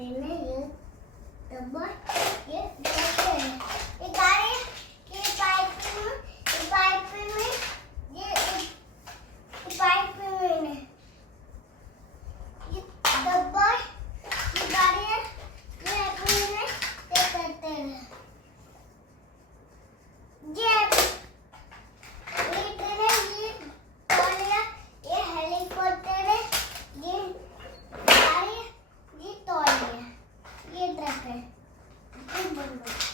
Train है, ये डब्बा, ये ट्रैक्टर है, ये गाड़ी, ये पाइप में, ये पाइप में है, ये डब्बा, ये गाड़ी है, ये ट्रेन है, ये ट्रैक्टर है, ये ट्रेन है, ये तौलिया, ये हेलीकॉप्टर है, ये गाड़ी, ये तौलिया, ये ट्रक है, ये बंदूक।